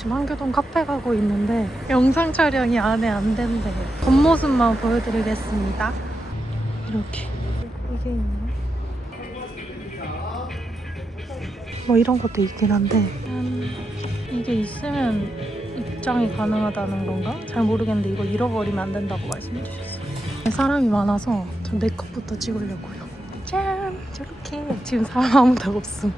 지금 한교동 카페 가고 있는데 영상 촬영이 안에 안 된대. 겉모습만 보여드리겠습니다. 이렇게 이게 있네. 뭐 이런 것도 있긴 한데 음, 이게 있으면 입장이 가능하다는 건가? 잘 모르겠는데 이거 잃어버리면 안 된다고 말씀해 주셨어요. 사람이 많아서 전 내 컷부터 찍으려고요. 짠! 저렇게 지금 사람 아무도 없음.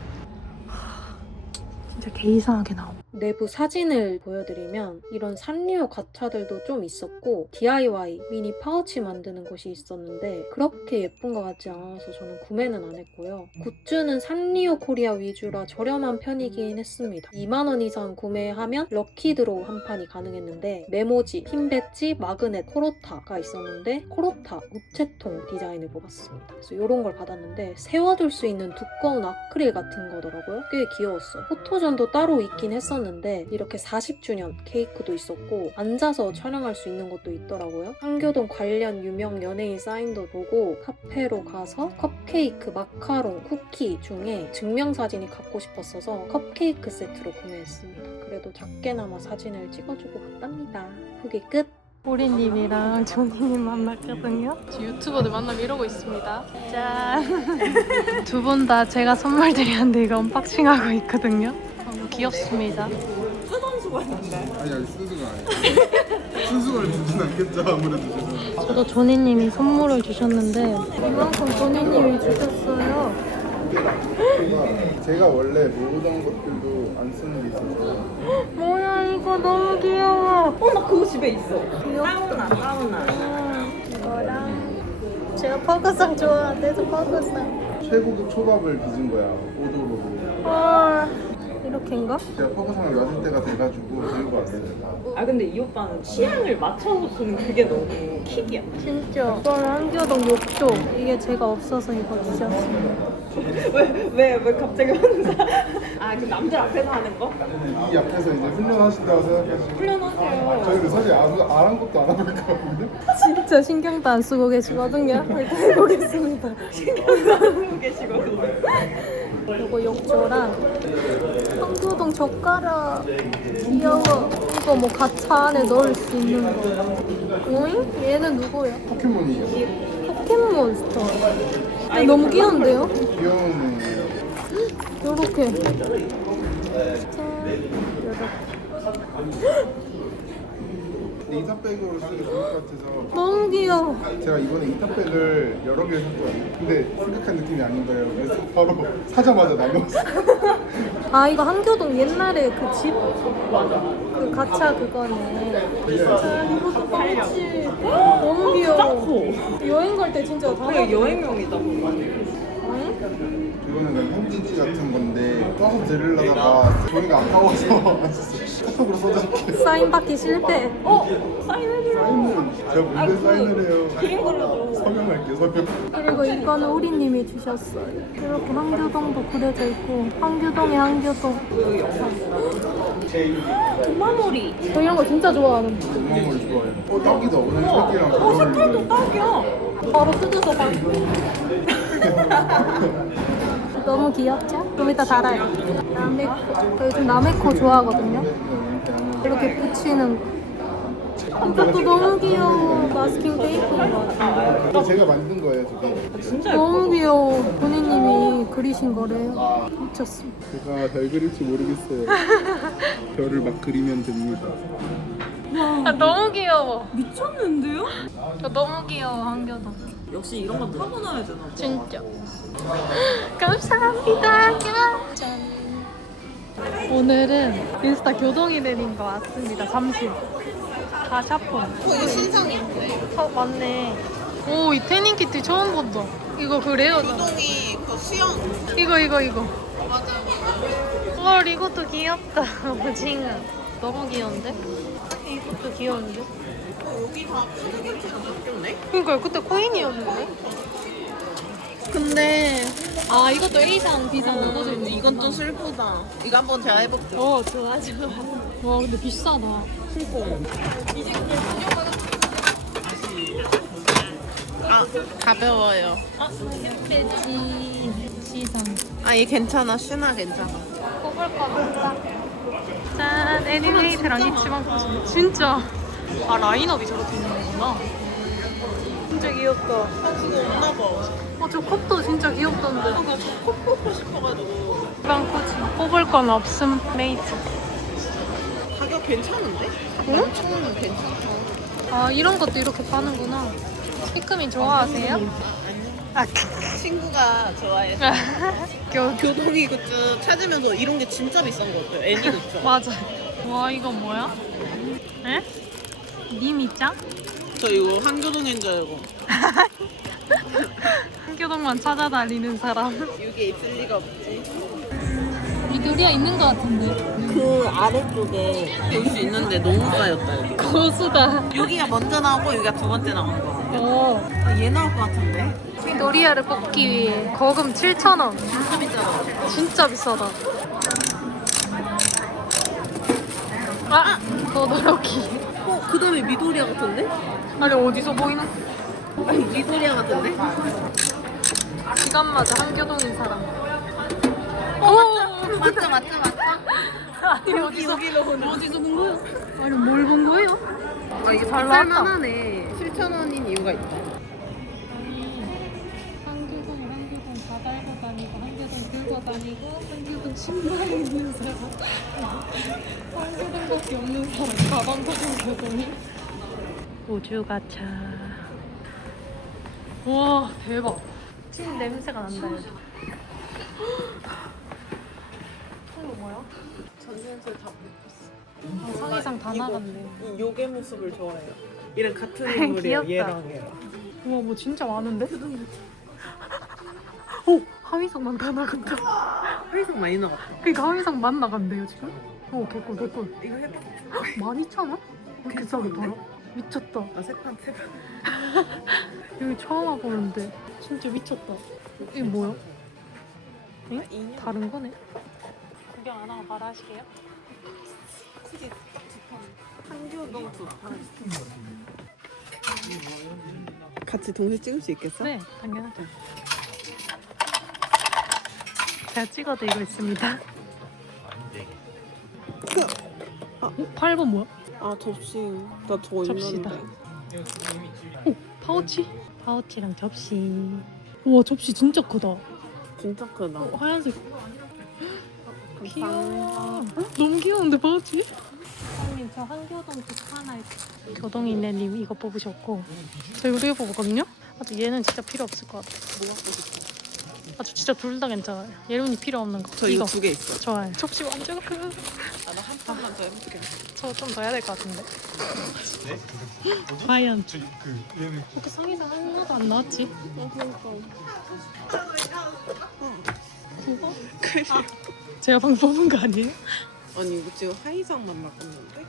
진짜 개 이상하게 나옴. 내부 사진을 보여드리면 이런 산리오 가차들도 좀 있었고 DIY 미니 파우치 만드는 곳이 있었는데 그렇게 예쁜 것 같지 않아서 저는 구매는 안 했고요. 굿즈는 산리오 코리아 위주라 저렴한 편이긴 했습니다. 2만 원 이상 구매하면 럭키드로우 한 판이 가능했는데 메모지, 핀 배지, 마그넷, 코로타가 있었는데 코로타 우체통 디자인을 뽑았습니다. 그래서 이런 걸 받았는데 세워둘 수 있는 두꺼운 아크릴 같은 거더라고요. 꽤 귀여웠어요. 포토전도 따로 있긴 했었는데 이렇게 40주년 케이크도 있었고 앉아서 촬영할 수 있는 것도 있더라고요. 한교동 관련 유명 연예인 사인도 보고 카페로 가서 컵케이크, 마카롱, 쿠키 중에 증명사진이 갖고 싶었어서 컵케이크 세트로 구매했습니다. 그래도 작게나마 사진을 찍어주고 갔답니다. 후기 끝! 보리님이랑 조니님 만났거든요. 유튜버들 만나면 이러고 있습니다. 짠! 두 분 다 제가 선물 드렸는데 이거 언박싱하고 있거든요. 귀엽습니다. 아니 아니 순수가 아니에요. 순수를 주진 않겠죠 아무래도 저는. 저도 조니님이 선물을 주셨는데 이만큼 조니님이 주셨어요. 제가 원래 모으던 것들도 안 쓰는 게 있어서 뭐야 이거 너무 귀여워. 어, 나 그거 집에 있어. 사우나, 사우나. 이거랑 제가 퍼그상 좋아해서 퍼그상. 최고급 초밥을 빚은 거야 5도로. 아 이렇게인가? 제가 퍼거상을 놔줄 때가 돼가지고 들고 왔어요. 아, 근데 이 오빠는 취향을 맞춰서 주는 그게 너무 킥이야. 진짜. 이거는 한교동 욕조. 이게 제가 없어서 이거 주셨습니다. 왜, 왜, 왜 갑자기 혼자. 아, 그 남들 앞에서 하는 거? 이 앞에서 이제 훈련하신다고 생각하시고 훈련하세요. 저희는 사실 아무 아랑것도 안 하고 있거든요. 진짜 신경도 안 쓰고 계시거든요. 일단 해보겠습니다. 하고 계시거든요. 이거 욕조랑 한교동 젓가락 귀여워. 이거 뭐 가차 안에 넣을 수 있는 거. 오잉? 얘는 누구야? 포켓몬이에요. 포켓몬스터. 아니, 너무 귀여운데요? 귀여운. 요렇게. 짠. 요렇게. 근데 이탑백으로 쓰기 좋을 것 같아서 너무 귀여워. 제가 이번에 이탑백을 여러 개를 샀거든요. 근데 생각한 느낌이 아닌 거예요. 그래서 바로 사자마자 나눠왔어요. 아 이거 한교동 옛날에 그 집? 그 가차 그거네. 짠, 이것도 파우치. 너무 귀여워. 여행 갈 때 진짜 다 그래. 여행용이다. 응? 이거는 그냥 편지지 같은 건데 써서 들으려다가 돈이가 아까워서. 카톡으로 써드릴게요. 사인 받기 실패. 어? 사인은 제가 뭔데 아, 그 사인을 해요. 그림 그려줘. 서명할게요, 서명. 그리고 이거는 우리님이 주셨어요. 이렇게 한교동도 그려져 있고 한교동에 한교동. 도마 놀이. 저 이런 거 진짜 좋아하는데. 고마운 걸 좋아해요. 어, 딱이다. 오늘 색이랑 어, 색깔도 딱이야. 바로 뜯어서 봐. 너무 귀엽죠? 좀 이따 달아요. 나메코. 저 요즘 나메코 좋아하거든요. 이렇게 붙이는 거. 이것도 너무 귀여워. 마스킹 테이프인 것 같은데. 이거 제가 만든 거예요, 저게. 진짜 예뻐. 너무 귀여워. 본인님이 그리신 거래요. 미쳤습니다. 제가 잘 그릴지 모르겠어요. 별을 막 그리면 됩니다. 아, 너무 귀여워. 미쳤는데요? 너무 귀여워, 한교동. 역시 이런 건 타고나야 되나 봐. 진짜. 감사합니다. 짠. 오늘은 인스타 교동이 내린 거 왔습니다. 잠시. 다 샤폰. 어, 이거 신상이야? 어, 맞네. 오, 이 태닝 키트 처음 본다. 이거 그 레어잖아. 운동이 그 수영 이거, 이거, 이거. 맞아 맞아 헐, 이것도 귀엽다. 오징어. 너무 귀여운데? 이것도 귀여운데? 어, 여기 다 푸드겠지가 바뀌었네 그니까요, 그때 코인이었는데? 근데, 아, 이것도 A상, B상 나눠져 있는 이건 또 슬프다 이거 한번 제가 해볼게요 어, 좋아, 좋아. 와, 근데 비싸다. 아 가벼워요 햇배지 시선. 아 얘 괜찮아 슈나 괜찮아 뽑을 거 같다. 짠 애니메이트랑 코스 진짜 아 라인업이 저렇게 있는 거구나 진짜 귀엽다 그거 없나 봐. 어저 컵도 진짜 귀엽던데 나저컵 뽑고 싶어가지고. 이방 코스 뽑을 건 없음 메이트 괜찮은데? 응? 4,000원은 괜찮다. 아 이런 것도 이렇게 파는구나 피크민 좋아하세요? 아 친구가 좋아해서 교 교동이 굿즈 찾으면서 이런 게 진짜 비싼 거 같아요. 애니 굿즈. 맞아 와 이건 뭐야? 에? 니미짱? 저 이거 한교동인 줄 알고. 한교동만 찾아다니는 사람 여기 있을 리가 없지. 미도리야 있는 것 같은데 그 아래쪽에 볼수 있는데 너무 까였다 여기. 고수다 여기가 먼저 나오고 여기가 두 번째 나온 거. 어 아, 얘 나올 것 같은데? 미도리야를 뽑기 위해 거금 7,000원 진짜 비싸다. 진짜 비싸다 아! 너도로키 어, 그 다음에 미도리아 같은데? 아니 어디서 보이는 아니, 미도리아 같은데? 시간마다 한교동인 사람 어, 아니 여기, 여기로 보는. 어디서 본 거야? 아니 뭘 본 거예요? 아, 이게 잘 나왔다. 살만하네. 7,000원인 이유가 있다. 한교동 한교동 다 달고 다니고 한교동 들고 다니고 한교동 신발이 있는 사람 한교동밖에 없는 사람 가방도 한교동이 우주 가차 와 대박 찐 냄새가 난다 여기 이거 뭐야? 전sen술 다 뽑혔어. 아, 상의상 다 나갔네 이 요괴 모습을 좋아해요. 얘랑 같은 인물이에요, 귀엽다. 얘랑 얘랑. 우와 뭐 진짜 많은데? 오 하위상만 다 나간다 회상 많이 나갔다. 그니까 하위상만 나간대요 지금? 오 개꿀 개꿀 이거 해봐. 12,000원? 왜 이렇게 싸게 팔아? 미쳤다 아, 세 판, 세 판. 여기 처음 와보는데 진짜 미쳤다 이게 뭐야? 응? 인형. 다른 거네 구경 안 하고 바로 판. 같이 동시에 찍을 수 있겠어? 네 당연하죠 제가 찍어드리고 있습니다 어? 8번 뭐야? 아, 접시. 나 저거 접시다. 있는데. 오 파우치? 파우치랑 접시 우와 접시 진짜 크다 진짜 크다. 어, 하얀색 귀여워 너무 귀여운데 파우치? 사장님 저 한교동 집 하나 교동이네님 이거 뽑으셨고 저 이거 이거 뽑았거든요? 아주 얘는 진짜 필요 없을 것 같아 뭐 갖고 싶어? 아주 진짜 둘 다 괜찮아요 예론이 필요 없는 거 저 이거 두 개 있어. 좋아요 접시 완전 크 아, 나 한 판만 더 해볼게. 저 좀 더 해야 될 것 같은데 과연 이렇게 상의상 하나도 안 나왔지? 어, 그러니까. 아, 제가 방금 뽑은 거 아니에요? 아니, 이거 지금 하이상만 나갔는데?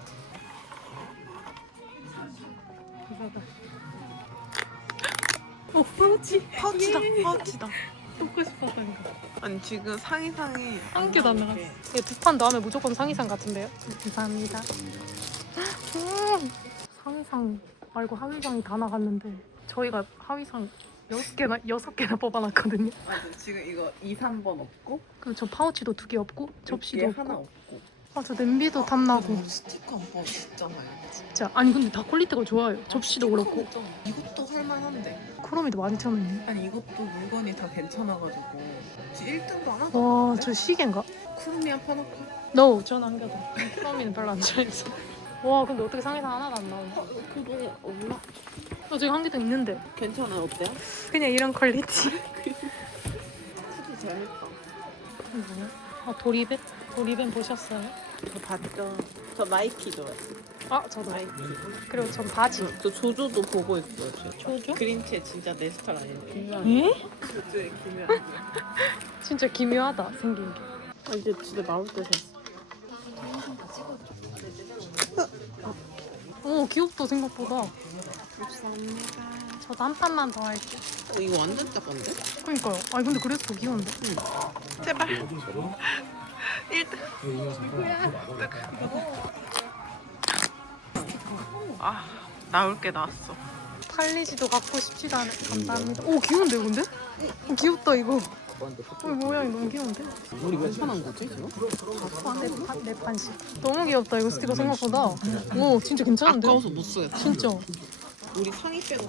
어 파우치 파우치다 예. 파우치다 뽑고 싶었던 거 아니, 지금 상의상이 한 개도 안 나갔어 두판 다음에 무조건 상의상 같은데요? 감사합니다 음, 상의상 말고 하위상이 다 나갔는데 저희가 하위상 여섯 개나 여섯 개나 뽑아놨거든요. 맞아, 지금 이거 2, 3번 없고? 그리고 저 파우치도 두 개 없고 접시도 얘 없고. 하나 없고. 아 저 냄비도 탐나고. 스티커 한번 진짜 많이 진짜. 아니 근데 다 퀄리티가 좋아요. 접시도 그렇고. 이것도 살만한데. 크롬이도 많이 쳤네 아니 이것도 물건이 다 괜찮아가지고. 1등도 안 하고 와저 시계인가? 쿠르미 한판 할까? No 전 안겨도 크롬이는 별로 안 좋아해서 와 근데 어떻게 상의상 하나도 안 나오냐 그동안 없나? 어 저기 한개더 있는데 괜찮아요 어때요? 그냥 이런 퀄리티 쿠도 재밌다 뭐야? 아 도리벤? 도리벤 보셨어요? 저 봤죠 저 나이키 좋아해요 아 저도 그리고 전 바지 저 조조도 보고 있어요 저. 조조? 그린티에 진짜 내 스타일 아니에요 기묘한 에? 조조의 기묘한 진짜 기묘하다 생긴 게 아 이제 집에 나올 때 샀어 오 귀엽다 생각보다. 감사합니다. 저도 한 판만 더 할게요. 어 이거 완전 작은데? 그니까요. 아니 근데 그래도 더 귀여운데? 제발. 1등 아 나올 게 나왔어. 팔리지도 갖고 싶지도 않아 감사합니다. 오 귀여운데 근데? 오, 귀엽다 이거 어, 모양이 너무 귀여운데? 우리 몇 판 한 거지 지금? 네, 판, 네 판씩. 너무 귀엽다 이거 스티커 생각보다. 오 진짜 괜찮은데? 아까워서 못 쓰겠다. 진짜. 우리 상의 빼고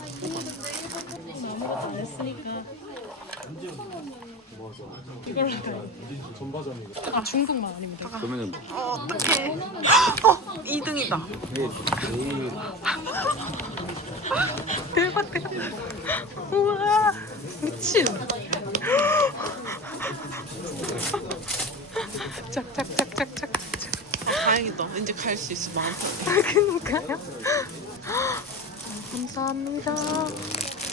아 중국만 아니면 돼. 그러면은 어떡해. 2등이다. 대박 대박. 우와 미친. 짝짝짝짝짝. 다행이다. 이제 갈 수 있어. 마음 그니까요. 감사합니다.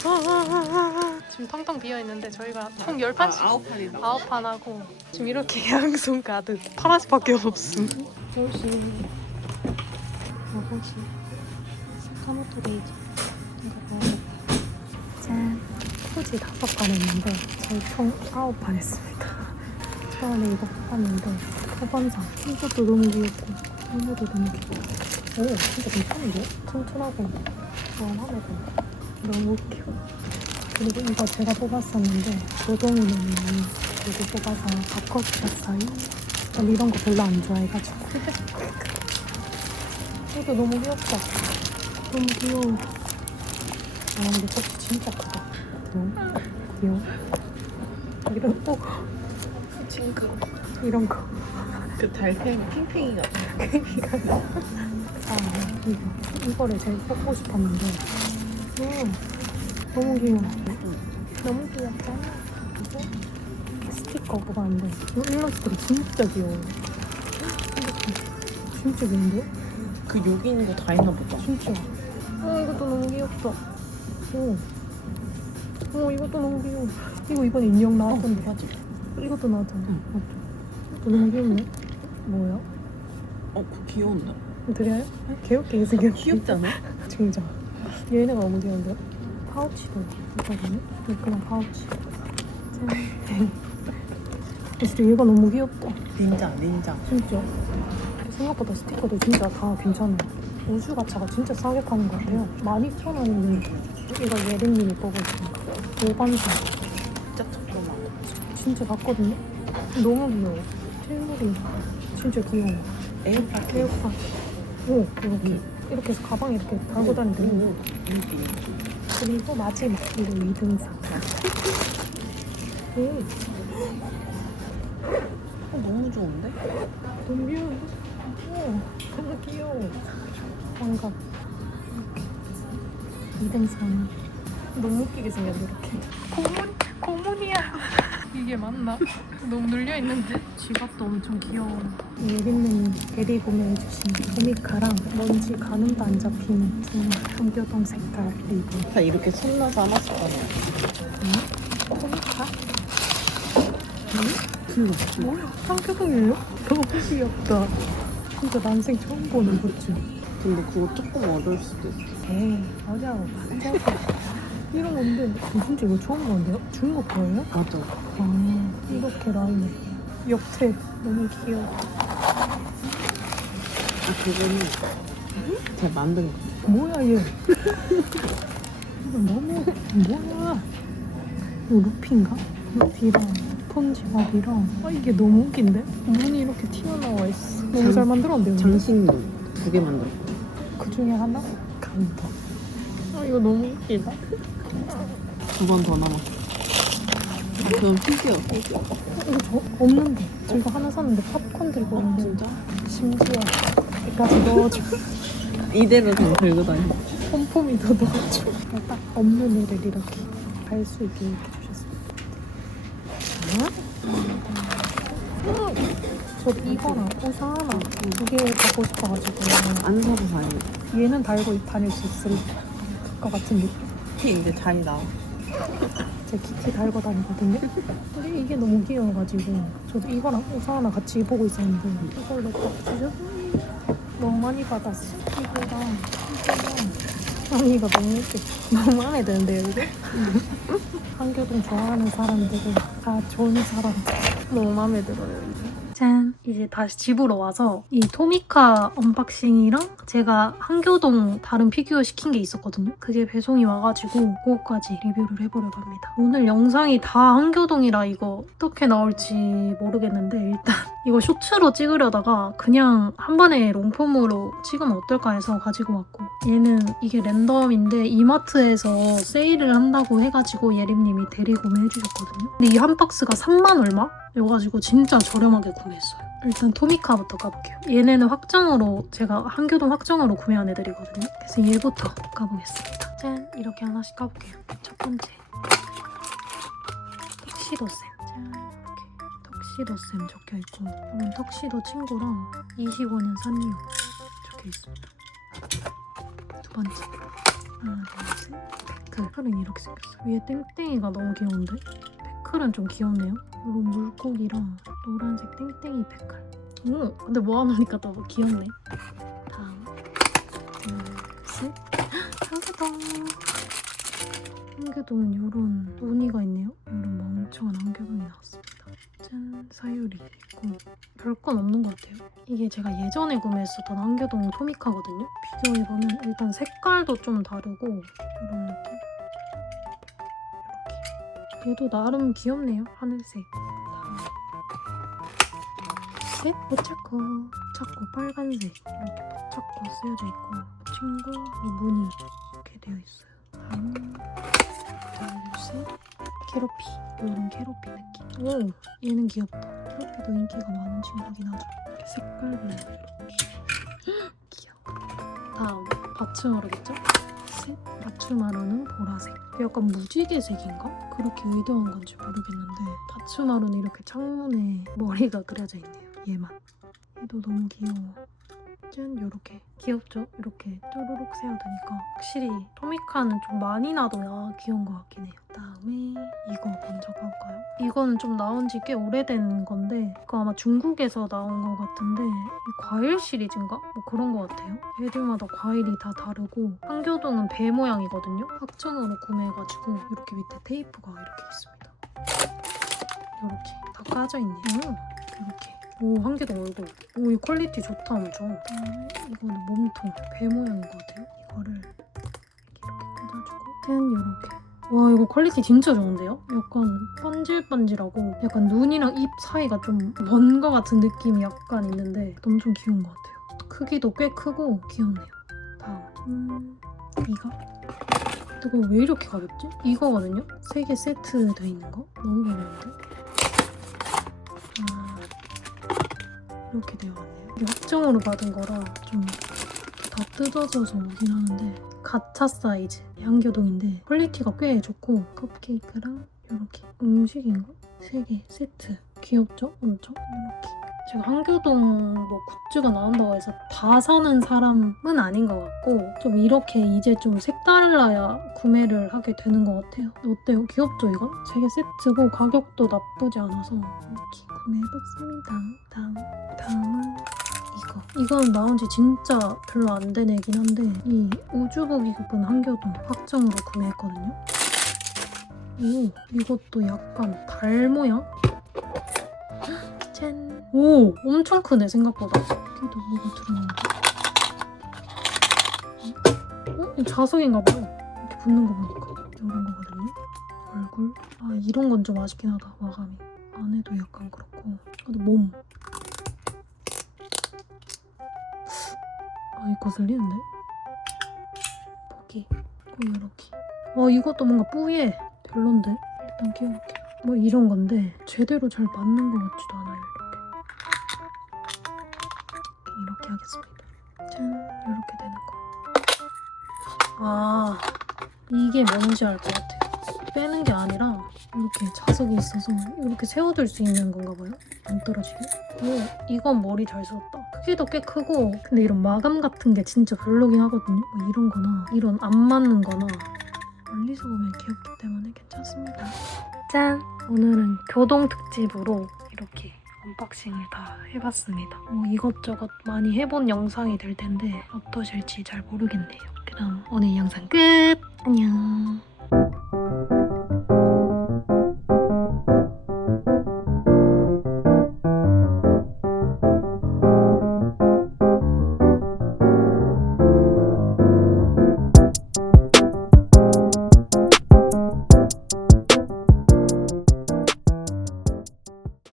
아, 지금 텅텅 비어 있는데 저희가 총 10판씩 아홉 판이다. 아홉 판 하고 지금 이렇게 양손 가득 파란색밖에 없음. 서울시 서울시 사카모토 데이지 이거 짠 토지 다섯 판 했는데 저희 총 아홉 판 했습니다. 처음에 이거 봤는데 초반상 이것도 너무 귀엽고 이것도 너무 귀엽고 오 진짜 괜찮은데? 튼튼하고 든다. 너무 귀여워. 그리고 이거 제가 뽑았었는데 조동이는 이거 뽑아서 바꿔주셨어요. 전 이런 거 별로 안 좋아해가지고 이거 너무 귀엽다. 너무 귀여워. 아 근데 접시 진짜 크다. 너무 귀여워. 이런 거 징크. 이런 거. 그 달팽이 핑핑이가. 아 이거 이거를 제일 뽑고 싶었는데 음, 너무 귀여워. 너무 귀엽다. 이거 스티커 뽑았는데 이 일러스트가 진짜 귀여워. 진짜 귀여운데? 그 여기 있는 거 다 있나 보다. 진짜. 어 이것도 너무 귀엽다. 오. 어 이것도 너무 귀여워. 이거 이번에 인형 나왔던데. 맞아. 이것도 나왔잖아. 맞죠? 이것도 너무 귀엽네. 뭐야? 어, 그거 귀여운데? 드려요? 개웃기게 생겼어. 귀엽지 않아? 진짜. 얘네가 너무 귀여운데요? 파우치도 있거든요? 그냥 파우치. 짠. 진짜 얘가 너무 귀엽다. 닌자, 닌자. 진짜. 생각보다 스티커도 진짜 다 괜찮아요. 우주 가차가 진짜 싸게 파는 것 같아요. 12,000원인데 이거 예린님이 뽑고 있으니까. 5반사. 진짜 조그마. 진짜 봤거든요? 너무 귀여워. 실물이 진짜 귀여워. 에어팟 에어팟. 오, 이렇게. 이렇게 해서 가방에 이렇게 달고 다니는 오, 여기. 그리고 마지막 이거 2등상. 오, 어, 너무 좋은데? 너무 귀여워. 오, 너무 귀여워. 이렇게 2등상. 너무 웃기게 생겼네 이렇게. 고문 고문이야. 이게 맞나? 너무 눌려 있는데. 지갑도 엄청 귀여워. 예린님 대리 구매해주신 코미카랑 먼지 가늠도 안 잡히는 한교동 색깔 리본. 다 이렇게 손나서 하네. 코미카? 그거. 뭐야? 한교동이에요? 너무 귀엽다. 진짜 난생 처음 보는 굿즈. 근데 그거 조금 어려울 수도 있어. 에이, 어려워. 맞아. 이런 건데, 진짜 이거 처음 보는데요? 중국 거예요? 맞아. 아, 이렇게 라인을. 옆에 너무 귀여워. 아, 그거는 제가 만든 거. 뭐야, 얘. 이거 너무, 뭐야. 이거 루피인가? 루피랑 폰지밥이랑. 아, 이게 너무 웃긴데? 문이 이렇게 튀어나와 있어. 너무 장- 잘 만들었는데요? 장식물 두 개 만들었고. 그 중에 하나? 감동. 아, 이거 너무 웃기다. 두 번 더 남았어. 아, 그럼 피규어. 이거 저 없는데. 저 이거 하나 샀는데 팝콘 들고 어, 오는데. 진짜? 심지어 여기까지 넣어줘. 이대로 그냥 들고 다녀. 폼폼이 더 넣어줘. 딱 없는 애를 이렇게 갈 수 있게 이렇게 주셨어요. 저도 이거랑 하나 두개 갖고 싶어가지고 안 사고 다녀. 얘는 달고 다닐 수 있을 것 같은 느낌. 티 이제 잘 나와. 제 키티 달고 다니거든요. 근데 이게 너무 귀여워가지고 저도 이거랑 우산 하나 같이 입고 있었는데 이걸로 딱 주셔서 너무 많이 받았어. 이거랑 이거랑 아니 이거 너무 웃겨. 너무 마음에 드는데요 이거? 한교동 좋아하는 사람들은 다 좋은 사람. 너무 마음에 들어요 이거. 짠! 이제 다시 집으로 와서 이 토미카 언박싱이랑 제가 한교동 다른 피규어 시킨 게 있었거든요. 그게 배송이 와가지고 그거까지 리뷰를 해보려고 합니다. 오늘 영상이 다 한교동이라 이거 어떻게 나올지 모르겠는데 일단 이거 쇼츠로 찍으려다가 그냥 한 번에 롱폼으로 찍으면 어떨까 해서 가지고 왔고 얘는 이게 랜덤인데 이마트에서 세일을 한다고 해가지고 예림님이 대리 구매해주셨거든요. 근데 이 한 박스가 3만 얼마? 여가지고 진짜 저렴하게 구매했어요. 일단 토미카부터 까볼게요. 얘네는 확정으로 제가 한교동 확정으로 구매한 애들이거든요. 그래서 얘부터 까보겠습니다. 짠 이렇게 하나씩 까볼게요. 첫 번째 턱시도쌤 짠 이렇게 턱시도쌤 적혀있고 이건 턱시도 친구랑 25년 산리오 적혀있습니다. 두 번째 하나 둘셋 데크 칼은 이렇게 생겼어요. 위에 땡땡이가 너무 귀여운데? 페클은 좀 귀엽네요. 이런 물고기랑 노란색 땡땡이 페클. 오, 근데 모아놓으니까 너무 귀엽네. 다음, 둘, 셋. 한개동. 한개동은 이런 무늬가 있네요. 이런 멍청한 한개동이 나왔습니다. 짠, 사유리 있고 별건 없는 것 같아요. 이게 제가 예전에 구매했었던 한개동 토미카거든요. 비교해보면 일단 색깔도 좀 다르고 이런 느낌. 얘도 나름 귀엽네요. 하늘색. 셋. 포차코. 차코 빨간색. 이렇게 포차코 쓰여져 있고. 친구 뭐 무늬 이렇게 되어 있어요. 다음. 둘, 셋. 캐로피. 이런 캐로피 느낌. 오, 얘는 귀엽다. 캐로피도 인기가 많은 친구긴 하죠. 이렇게 색깔별로 이렇게. 귀여워. 다음. 바츠마루겠죠? 셋. 바츠마루는 보라색. 약간 무지개색인가? 그렇게 의도한 건지 모르겠는데 바츠마루는 이렇게 창문에 머리가 그려져 있네요. 얘만. 얘도 너무 귀여워. 짠 요렇게 귀엽죠? 이렇게 쪼르륵 세워두니까 확실히 토미카는 좀 많이 놔둬야 귀여운 것 같긴 해요. 다음에 이거 먼저 가볼까요? 이거는 좀 나온 지 꽤 오래된 건데 이거 아마 중국에서 나온 것 같은데 이 과일 시리즈인가? 뭐 그런 것 같아요. 애들마다 과일이 다 다르고 한교동은 배 모양이거든요. 확정으로 구매해가지고 이렇게 밑에 테이프가 이렇게 있습니다. 이렇게 다 까져 있네요. 이렇게. 오, 한개동 얼굴. 오, 이 퀄리티 좋다, 엄청. 음, 이거는 몸통. 배 모양인 것 같아요. 이거를 이렇게 꽂아주고. 짠, 이렇게. 와, 이거 퀄리티 진짜 좋은데요? 약간 번질번질하고 약간 눈이랑 입 사이가 좀 먼 것 같은 느낌이 약간 있는데 엄청 귀여운 것 같아요. 크기도 꽤 크고 귀엽네요. 다음. 음, 이거. 이거 왜 이렇게 가볍지? 이거거든요? 세 개 세트 돼 있는 거? 너무 가벼운데? 이렇게 되어 있네요. 이게 확정으로 받은 거라 좀 다 뜯어져서 오긴 하는데 가차 사이즈 양교동인데 퀄리티가 꽤 좋고 컵케이크랑 이렇게 음식인가? 세 개 세트 귀엽죠? 엄청 이렇게 제가 한교동 뭐 굿즈가 나온다고 해서 다 사는 사람은 아닌 것 같고 좀 이렇게 이제 좀 색달라야 구매를 하게 되는 것 같아요. 어때요? 귀엽죠 이건? 세개 세트고 가격도 나쁘지 않아서 이렇게 해봤습니다. 다음 다음은 이거. 이건 나온 지 진짜 별로 안 된 애긴 한데 이 우주복 입은 한교동 확정으로 구매했거든요. 오, 이것도 약간 달 모양? 짠. 오, 엄청 크네 생각보다. 여기도 뭐가 들어있는데? 어? 이 자석인가 봐요. 이렇게 붙는 거 보니까 이런 거거든요. 얼굴. 아 이런 건 좀 아쉽긴 하다 마감이. 안에도 약간 그렇고. 그래도 몸. 아 이거 들리는데? 보기. 이렇게. 와 이것도 뭔가 뿌예. 별론데? 일단 끼워볼게요. 뭐 이런 건데 제대로 잘 맞는 것 같지도 않아요. 이렇게. 이렇게 하겠습니다. 짠 이렇게 되는 거. 아 이게 뭔지 알 것 같아요. 빼는 게 아니라 이렇게 자석이 있어서 이렇게 세워둘 수 있는 건가 봐요. 안 떨어지게. 오 이건 머리 잘 썼다. 크기도 꽤 크고 근데 이런 마감 같은 게 진짜 별로긴 하거든요. 뭐 이런 거나 이런 안 맞는 거나 멀리서 보면 귀엽기 때문에 괜찮습니다. 짠! 오늘은 교동 특집으로 이렇게 언박싱을 다 해봤습니다. 뭐 이것저것 많이 해본 영상이 될 텐데 어떠실지 잘 모르겠네요. 그럼 오늘 영상 끝! 안녕!